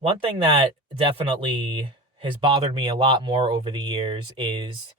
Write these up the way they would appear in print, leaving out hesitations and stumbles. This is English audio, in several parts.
One thing that definitely has bothered me a lot more over the years is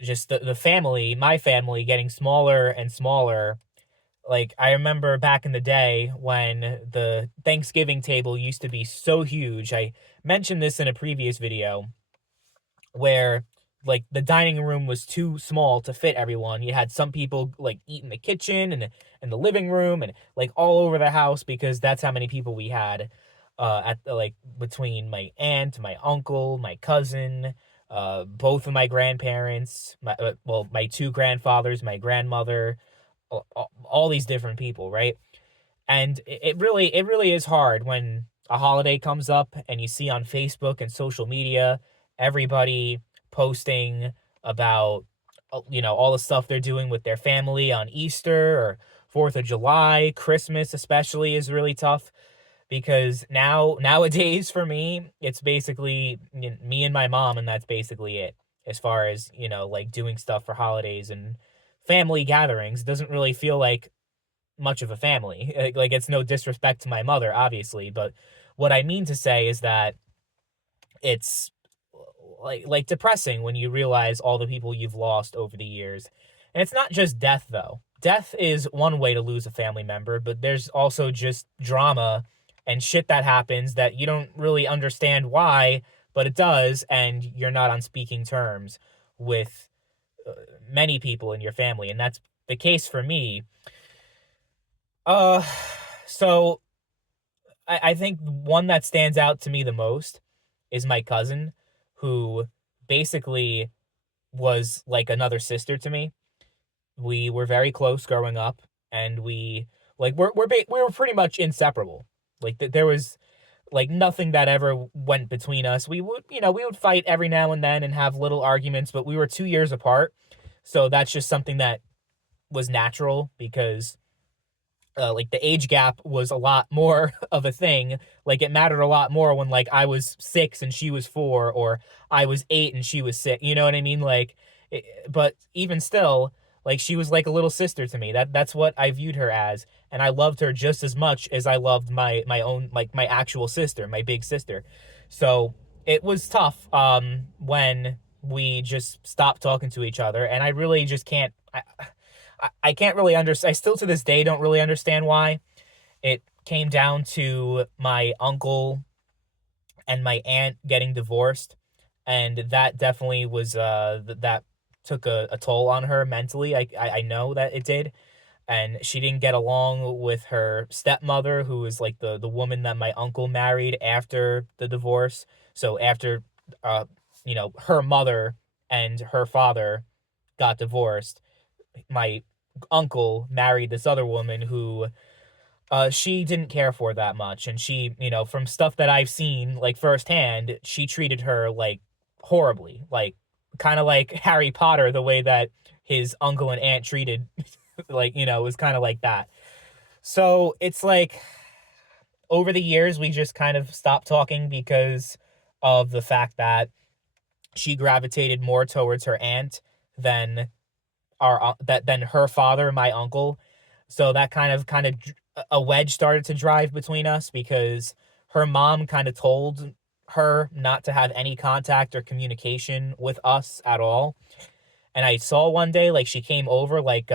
just the family, my family getting smaller and smaller. Like, I remember back in the day when the Thanksgiving table used to be so huge. I mentioned this in a previous video where like the dining room was too small to fit everyone. You had some people like eat in the kitchen and the living room and like all over the house because that's how many people we had at the, like between my aunt, my uncle, my cousin, both of my grandparents, my two grandfathers, my grandmother, all these different people, right? And it really is hard when a holiday comes up and you see on Facebook and social media everybody posting about all the stuff they're doing with their family on Easter or 4th of July, Christmas especially is really tough because nowadays for me it's basically me and my mom, and that's basically it as far as, like doing stuff for holidays and family gatherings. It doesn't really feel like much of a family. Like, it's no disrespect to my mother, obviously, but what I mean to say is that it's like depressing when you realize all the people you've lost over the years. And it's not just death though. Death is one way to lose a family member, but there's also just drama and shit that happens that you don't really understand why, but it does, and you're not on speaking terms with uh, many people in your family, and that's the case for me. Uh, so I think one that stands out to me the most is my cousin, who basically was like another sister to me. We were very close growing up, and we were pretty much inseparable. Like there was like nothing that ever went between us. We would fight every now and then and have little arguments, but we were 2 years apart, so that's just something that was natural because like the age gap was a lot more of a thing. Like it mattered a lot more when like I was 6 and she was 4, or I was 8 and she was 6. You know what I mean? But even still, like she was like a little sister to me. That's what I viewed her as, and I loved her just as much as I loved my own, like my actual sister, my big sister. So it was tough when we just stopped talking to each other, and I really just can't. I can't really understand. I still to this day don't really understand why. It came down to my uncle and my aunt getting divorced, and that definitely was that took a toll on her mentally. I know that it did, and she didn't get along with her stepmother, who was like the woman that my uncle married after the divorce. So after uh her mother and her father got divorced, my uncle married this other woman who she didn't care for that much, and she, from stuff that I've seen like firsthand, she treated her like horribly, like kind of like Harry Potter, the way that his uncle and aunt treated like, it was kind of like that. So it's like over the years we just kind of stopped talking because of the fact that she gravitated more towards her aunt than than her father, my uncle. So that kind of a wedge started to drive between us because her mom kind of told her not to have any contact or communication with us at all. And I saw one day, like, she came over, like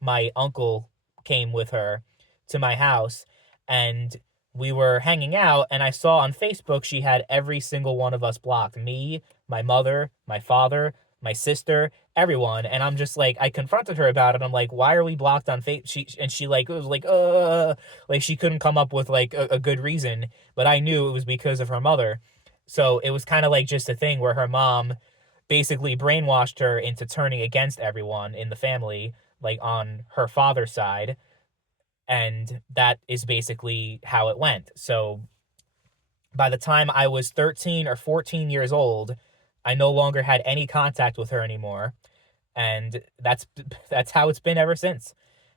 my uncle came with her to my house, and we were hanging out, and I saw on Facebook she had every single one of us blocked. Me, my mother, my father, my sister, everyone. And I'm just like, I confronted her about it. I'm like, why are we blocked on Facebook? She like, it was like she couldn't come up with like a good reason, but I knew it was because of her mother. So it was kind of like just a thing where her mom basically brainwashed her into turning against everyone in the family, like on her father's side. And that is basically how it went. So by the time I was 13 or 14 years old, I no longer had any contact with her anymore. And that's how it's been ever since.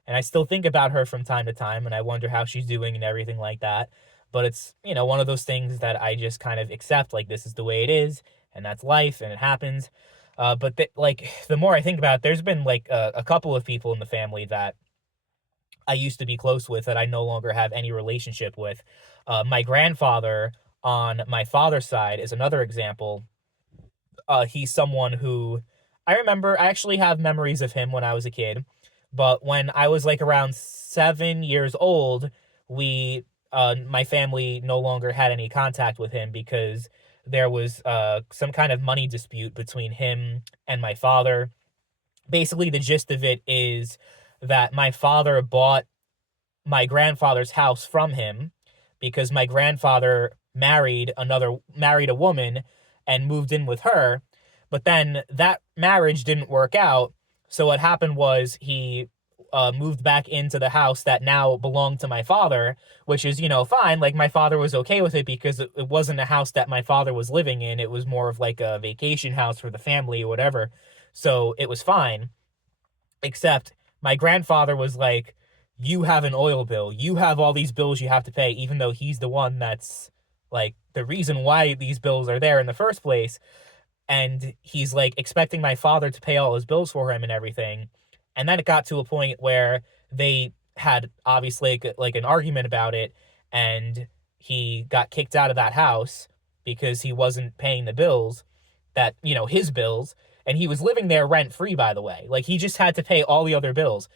And I still think about her from time to time, and I wonder how she's doing and everything like that. But it's, one of those things that I just kind of accept, like this is the way it is, and that's life, and it happens. But like the more I think about it, there's been like a couple of people in the family that I used to be close with that I no longer have any relationship with. My grandfather on my father's side is another example. He's someone who I remember, I actually have memories of him when I was a kid, but when I was like around 7 years old, we, my family no longer had any contact with him because there was some kind of money dispute between him and my father. Basically, the gist of it is that my father bought my grandfather's house from him because my grandfather married a woman and moved in with her, but then that marriage didn't work out. So what happened was he moved back into the house that now belonged to my father, which is, fine. Like, my father was okay with it because it wasn't a house that my father was living in. It was more of like a vacation house for the family or whatever. So it was fine. Except my grandfather was like, you have an oil bill. You have all these bills you have to pay, even though he's the one that's like the reason why these bills are there in the first place. And he's like expecting my father to pay all his bills for him and everything. And then it got to a point where they had obviously like an argument about it, and he got kicked out of that house because he wasn't paying the bills, that, his bills. And he was living there rent free, by the way. Like, he just had to pay all the other bills.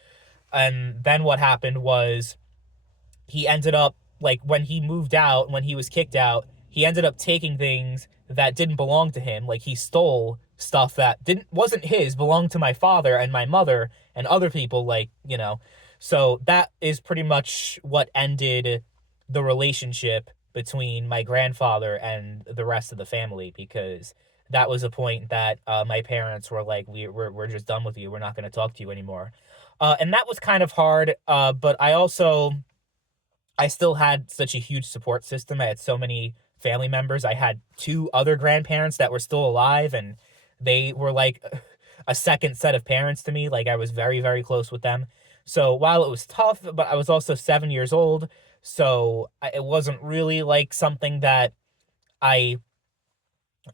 And then what happened was he ended up, like, when he moved out, when he was kicked out, he ended up taking things that didn't belong to him. Like, he stole stuff that didn't wasn't his, belonged to my father and my mother and other people, like. So that is pretty much what ended the relationship between my grandfather and the rest of the family, because that was a point that my parents were like, we're just done with you. We're not going to talk to you anymore. And that was kind of hard. But I still had such a huge support system. I had so many family members. I had two other grandparents that were still alive, and they were like a second set of parents to me. Like, I was very, very close with them. So while it was tough, but I was also 7 years old. So it wasn't really like something that I,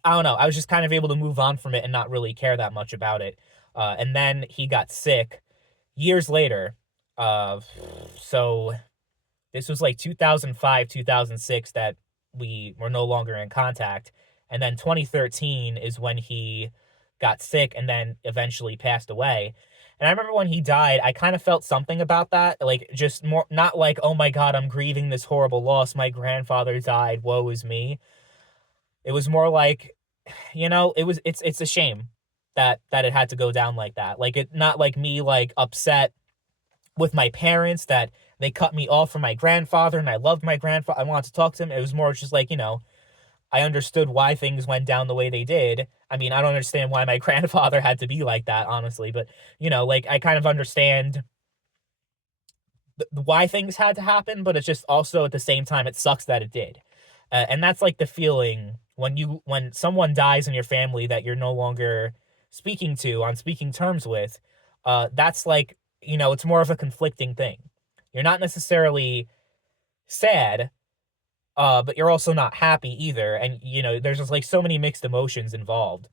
I don't know. I was just kind of able to move on from it and not really care that much about it. And then he got sick years later. Uh, so this was like 2005, 2006 that we were no longer in contact. And then 2013 is when he got sick and then eventually passed away. And I remember when he died, I kind of felt something about that. Like, just more, not like, oh my God, I'm grieving this horrible loss. My grandfather died. Woe is me. It was more like, it's a shame that it had to go down like that. Like, it, not like me, like, upset with my parents that they cut me off from my grandfather, and I loved my grandfather. I wanted to talk to him. It was more just like, I understood why things went down the way they did. I mean, I don't understand why my grandfather had to be like that, honestly, but, like, I kind of understand why things had to happen, but it's just also at the same time, it sucks that it did. And that's like the feeling when someone dies in your family that you're no longer speaking to on speaking terms with. That's like, it's more of a conflicting thing. You're not necessarily sad, but you're also not happy either. And, there's just like so many mixed emotions involved.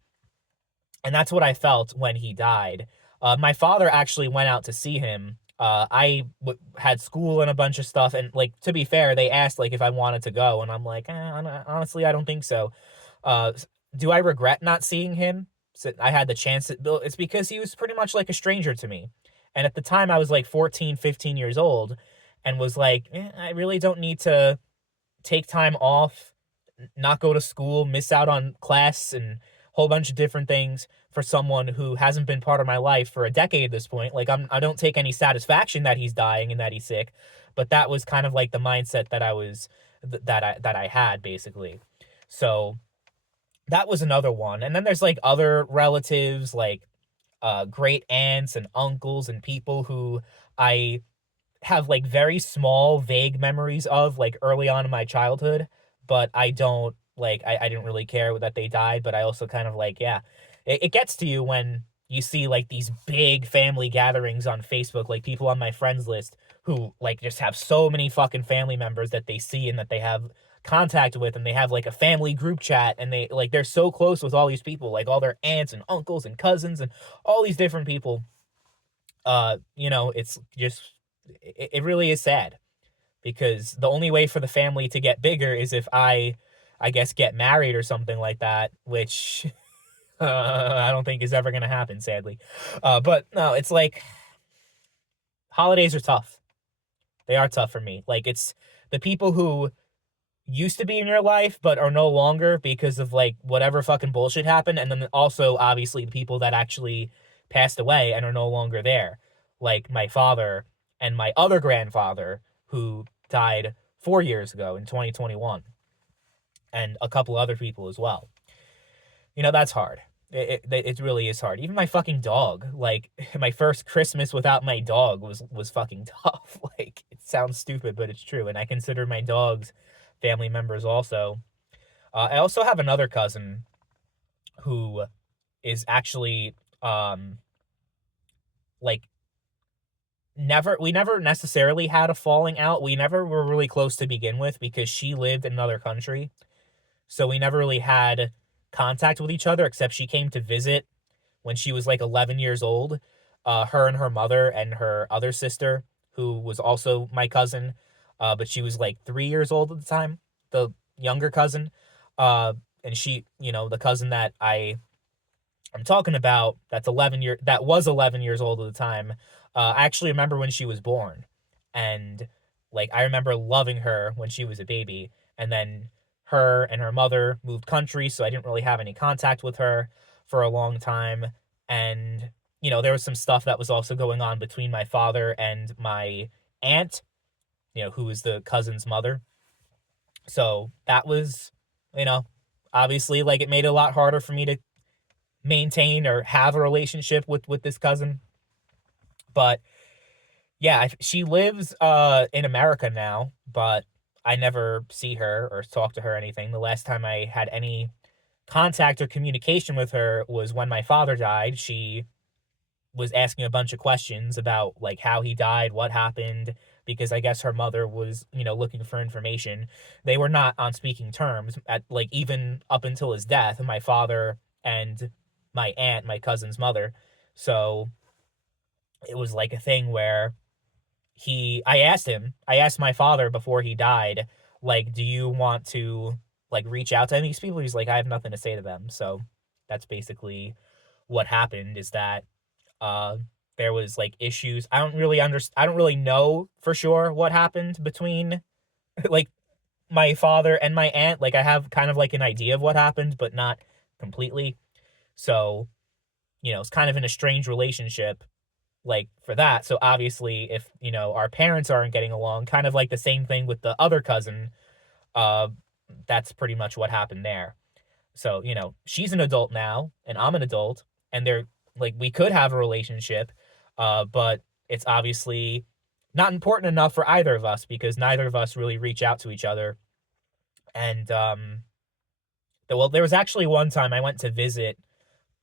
And that's what I felt when he died. My father actually went out to see him. Had school and a bunch of stuff, and, like, to be fair, they asked like if I wanted to go, and I'm like, honestly, I don't think so. Uh, do I regret not seeing him? So I had the chance. It's because he was pretty much like a stranger to me, and at the time I was like 14, 15 years old, and was like, I really don't need to take time off, not go to school, miss out on class and a whole bunch of different things for someone who hasn't been part of my life for a decade at this point. Like, I don't take any satisfaction that he's dying and that he's sick, but that was kind of like the mindset that I had, basically. So that was another one. And then there's like other relatives, like great aunts and uncles and people who I have like very small, vague memories of, like, early on in my childhood, but I don't like, I didn't really care that they died, but I also kind of like, yeah, it gets to you when you see like these big family gatherings on Facebook, like people on my friends list who like just have so many fucking family members that they see and that they have contact with, and they have like a family group chat, and they're so close with all these people, like all their aunts and uncles and cousins and all these different people. It's just, it really is sad, because the only way for the family to get bigger is if I I guess, get married or something like that, which I don't think is ever going to happen, sadly. But no, it's like holidays are tough. They are tough for me. Like, it's the people who used to be in your life but are no longer because of like whatever fucking bullshit happened, and then also obviously the people that actually passed away and are no longer there, like my father and my other grandfather who died 4 years ago in 2021, and a couple other people as well. That's hard. It really is hard. Even my fucking dog, like my first Christmas without my dog was fucking tough. Like, it sounds stupid, but it's true. And I consider my dogs family members also. I also have another cousin who is actually like we never necessarily had a falling out. We never were really close to begin with because she lived in another country. So we never really had contact with each other, except she came to visit when she was like 11 years old. Her and her mother and her other sister, who was also my cousin, but she was like 3 years old at the time, the younger cousin. And she, the cousin that I'm talking about, that was 11 years old at the time. I actually remember when she was born, and like I remember loving her when she was a baby, and then her and her mother moved countries, so I didn't really have any contact with her for a long time. And there was some stuff that was also going on between my father and my aunt, who was the cousin's mother. So that was, you know, obviously, like, it made it a lot harder for me to maintain or have a relationship with this cousin. But yeah, she lives in America now, but I never see her or talk to her or anything. The last time I had any contact or communication with her was when my father died. She was asking a bunch of questions about like how he died, what happened, because I guess her mother was, looking for information. They were not on speaking terms at like even up until his death, my father and my aunt, my cousin's mother. So it was like a thing where I asked my father before he died, like, do you want to like reach out to any of these people? He's like, I have nothing to say to them. So that's basically what happened, is that uh there was like issues. I don't really know for sure what happened between like my father and my aunt. Like, I have kind of like an idea of what happened, but not completely. So, it's kind of in a strange relationship like for that. So obviously if, our parents aren't getting along, kind of like the same thing with the other cousin, uh that's pretty much what happened there. So, she's an adult now and I'm an adult, and they're like, we could have a relationship, but it's obviously not important enough for either of us because neither of us really reach out to each other. And well, there was actually one time I went to visit,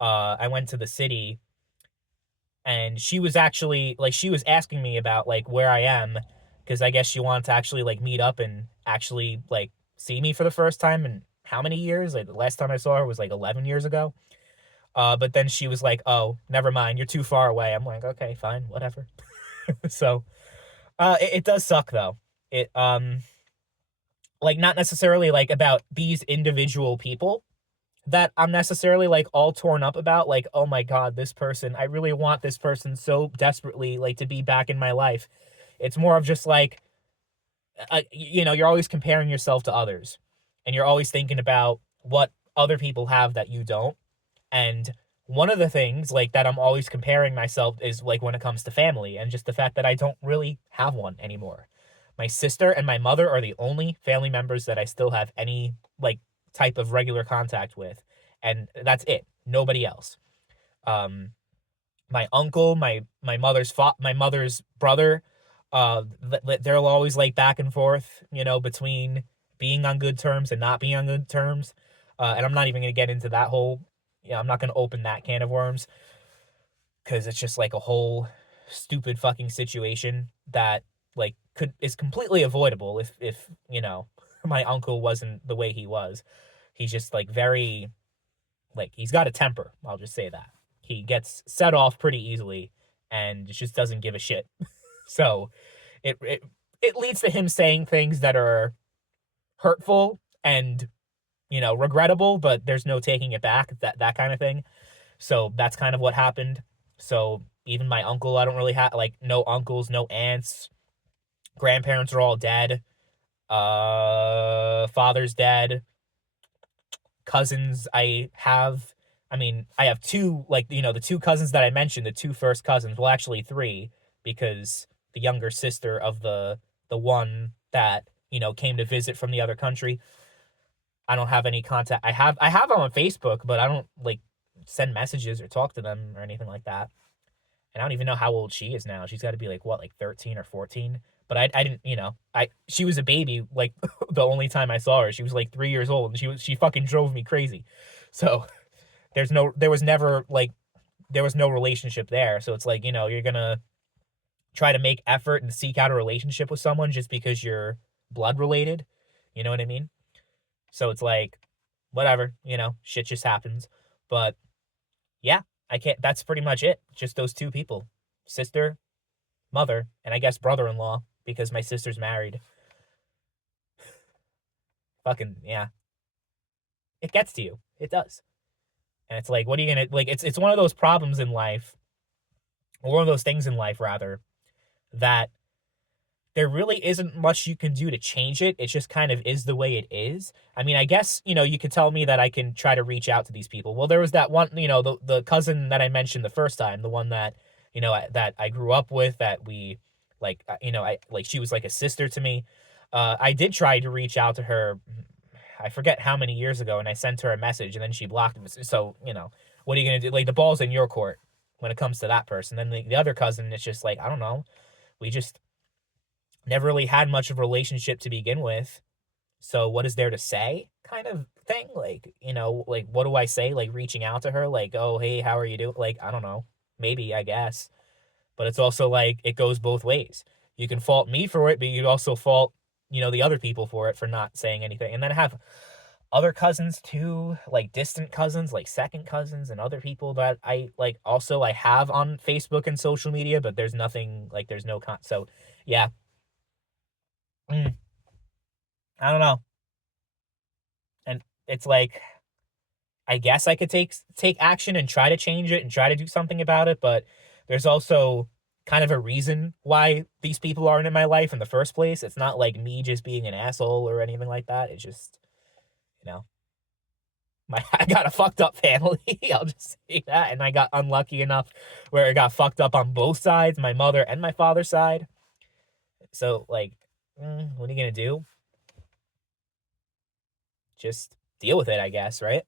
I went to the city, and she was actually like, she was asking me about like where I am, because I guess she wanted to actually like meet up and actually like see me for the first time in how many years? Like, the last time I saw her was like 11 years ago. But then she was like, "Oh, never mind. You're too far away." I'm like, "Okay, fine, whatever." So, it does suck though. It like, not necessarily like about these individual people that I'm necessarily like all torn up about. Like, oh my god, this person, I really want this person so desperately like to be back in my life. It's more of just like, you're always comparing yourself to others, and you're always thinking about what other people have that you don't. And one of the things like that I'm always comparing myself is like when it comes to family, and just the fact that I don't really have one anymore. My sister and my mother are the only family members that I still have any like type of regular contact with, and that's it. Nobody else. Um, my uncle, my mother's brother, they're always like back and forth, between being on good terms and not being on good terms. And I'm not even gonna get into that whole, I'm not gonna open that can of worms because it's just like a whole stupid fucking situation that like is completely avoidable if my uncle wasn't the way he was. He's just like very, like, he's got a temper. I'll just say that. He gets set off pretty easily and just doesn't give a shit. So it leads to him saying things that are hurtful and regrettable, but there's no taking it back, that kind of thing. So that's kind of what happened. So even my uncle, I don't really have like no uncles, no aunts, grandparents are all dead. Father's dead. Cousins I mean, I have two, like, the two cousins that I mentioned, the two first cousins, well, actually three, because the younger sister of the one that, came to visit from the other country, I don't have any contact. I have them on Facebook, but I don't like send messages or talk to them or anything like that. And I don't even know how old she is now. She's got to be like what, like 13 or 14. But I didn't, she was a baby like the only time I saw her. She was like 3 years old, and she fucking drove me crazy. So there was never like there was no relationship there. So it's like, you're gonna try to make effort and seek out a relationship with someone just because you're blood related. You know what I mean? So it's like, whatever, shit just happens. But yeah, I can't. That's pretty much it. Just those two people, sister, mother, and I guess brother-in-law, because my sister's married. Fucking yeah, it gets to you. It does. And it's like, what are you gonna like? It's one of those problems in life, or one of those things in life rather, that there really isn't much you can do to change it. It just kind of is the way it is. I mean, I guess, you could tell me that I can try to reach out to these people. Well, there was that one, the cousin that I mentioned the first time, the one that, that I grew up with, that we like, I like, she was like a sister to me. I did try to reach out to her. I forget how many years ago, and I sent her a message, and then she blocked me. So, what are you going to do? Like, the ball's in your court when it comes to that person. Then the other cousin, it's just like, I don't know. We just never really had much of a relationship to begin with. So what is there to say, kind of thing? Like, like, what do I say? Like, reaching out to her, like, oh, hey, how are you doing? Like, I don't know. Maybe, I guess. But it's also like, it goes both ways. You can fault me for it, but you also fault, the other people for it, for not saying anything. And then I have other cousins too, like distant cousins, like second cousins, and other people that I like also I have on Facebook and social media, but there's nothing, like, there's no so yeah. Mm, I don't know. And it's like, I guess I could take action and try to change it and try to do something about it, but there's also kind of a reason why these people aren't in my life in the first place. It's not like me just being an asshole or anything like that. It's just, you know, I got a fucked up family. I'll just say that. And I got unlucky enough where it got fucked up on both sides, my mother and my father's side. So, like, what are you gonna do? Just deal with it, I guess, right?